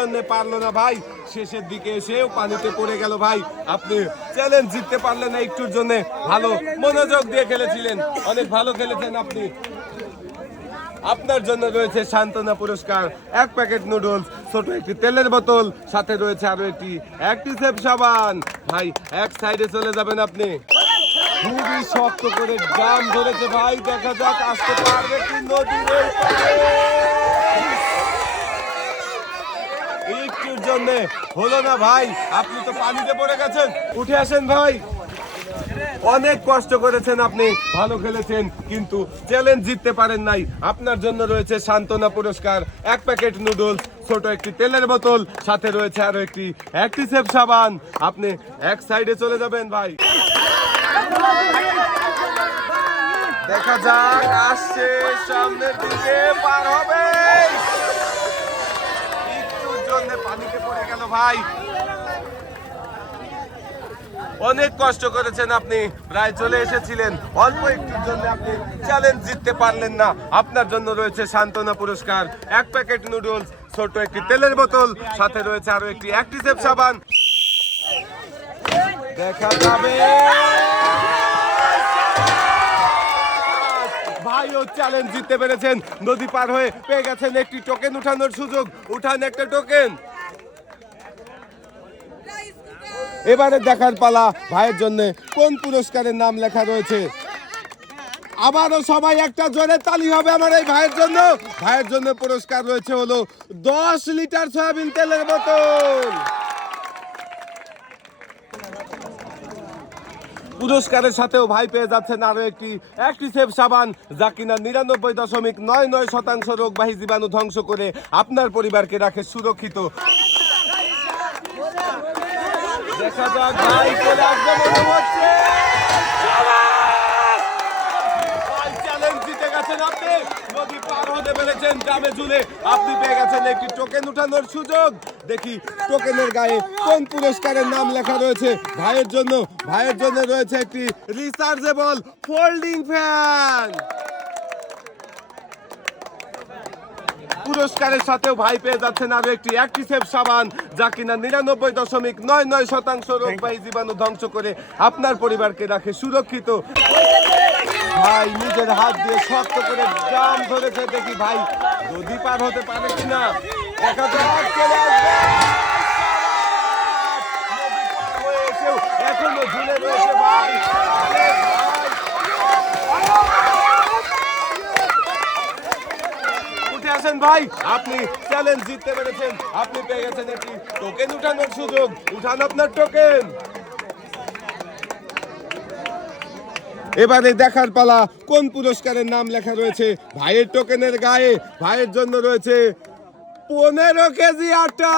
জন্য পারল না ভাই। শেষের দিকে এসেও পানিতে পড়ে গেল ভাই। আপনি চ্যালেঞ্জ জিততে পারলেন না একটুর জন্য। ভালো মনোযোগ দিয়ে খেলেছিলেন। অনেক ভালো খেলেছেন আপনি। আপনার জন্য রয়েছে সান্ত্বনা পুরস্কার। এক প্যাকেট নুডলস, ছোট একটি তেলের বোতল, সাথে রয়েছে আরও একটি অ্যাক্টিসেপ সাবান। ভাই, এক সাইডে চলে যাবেন আপনি। খুবই শক্ত করে জাম ধরেছে ভাই। দেখা যাক, আসতে পারবে কি নদীর জন্য হলো না ভাই, আপনি তো পানিতে পড়ে গেছেন। উঠে আসেন ভাই। অনেক কষ্ট করেছেন আপনি, ভালো খেলেছেন, কিন্তু চ্যালেঞ্জ জিততে পারেন নাই। আপনার জন্য রয়েছে সান্ত্বনা পুরস্কার, এক প্যাকেট নুডলস, ছোট একটি তেলের বোতল, সাথে রয়েছে আরও একটি অ্যাক্টিসেপ সাবান। আপনি এক সাইডে চলে যাবেন ভাই। দেখা যাক, আসছে সামনের দিকে, পার হবে। অনেক কষ্ট করেছেন আপনি, প্রায় চলে এসেছিলেন। অল্প একটুর জন্য আপনি চ্যালেঞ্জ জিততে পারলেন না। আপনার জন্য রয়েছে সান্ত্বনা পুরস্কার। এক প্যাকেট নুডলস ছোট একটি তেলের বোতল, সাথে রয়েছে আরও একটি অ্যাক্টিসেপ সাবান। দেখা যাবে। ভাইও চ্যালেঞ্জ জিততে পেরেছেন। নদী পার হয়ে পেয়ে গেছেন একটি টোকেন উঠানোর সুযোগ। উঠান একটা টোকেন এবারে দেখার পালা ভাইয়ের জন্য কোন পুরস্কারের নাম লেখা রয়েছে? আবারও সবাই একটা জোরে তালি হবে আমার এই ভাইয়ের জন্য। ভাইয়ের জন্য পুরস্কার রয়েছে হলো দশ লিটার সয়াবিন তেলের বোতল। পুরস্কারের সাথেও ভাই পেয়ে যাচ্ছেন আরও একটি সেফ সাবান, যা কিনা নিরানব্বই দশমিক নয় নয় শতাংশ রোগবাহী জীবাণু ধ্বংস করে আপনার পরিবারকে রাখে সুরক্ষিত। দেখা যাক, ভাই আসবে মনে হচ্ছে ভাই চ্যালেঞ্জ জিতে গেছেন আপনি হতে পেরেছেন গ্রামে জুলে আপনি পেয়ে গেছেন একটি টোকেন উঠানোর সুযোগ। দেখি টোকেনের গায়ে কোন পুরস্কারের নাম লেখা রয়েছে। ভাইয়ের জন্য ভাইয়ের জন্য রয়েছে একটি রিচার্জেবল ফোল্ডিং ফ্যান পুরস্কারের সাথেও ভাই পেয়ে যাচ্ছেন আরও একটি অ্যাক্টিসেপ সাবান, যা কিনা নিরানব্বই দশমিক নয় নয় শতাংশ রোগবাহী জীবাণু ধ্বংস করে আপনার পরিবারকে রাখে সুরক্ষিত। ভাই, নিজের হাত দিয়ে শক্ত করে জাম ধরেছে, দেখি ভাই, নদী পার হতে পারে কিনা? দেখা যাক ভাই, আপনি চ্যালেঞ্জ জিততে পেরেছেন, আপনি পেয়ে গেছেন একটি টোকেন উঠানোর সুযোগ। উঠান আপনার টোকেন এবারে দেখার পালা, কোন পুরস্কারের নাম লেখা রয়েছে? ভাইয়ের টোকেনের গায়ে, ভাইয়ের জন্য রয়েছে পনেরো কেজি আটা।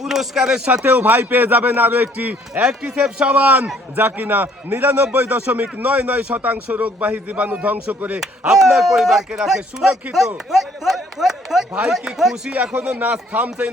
পুরস্কারের সাথেও ভাই পেয়ে যাবেন আরও একটি একটি সেফ সাবান, যা কিনা নিরানব্বই দশমিক নয় নয় শতাংশ রোগবাহী জীবাণু ধ্বংস করে আপনার পরিবারকে রাখে সুরক্ষিত। ভাই কি খুশি এখনও নাচ থামছে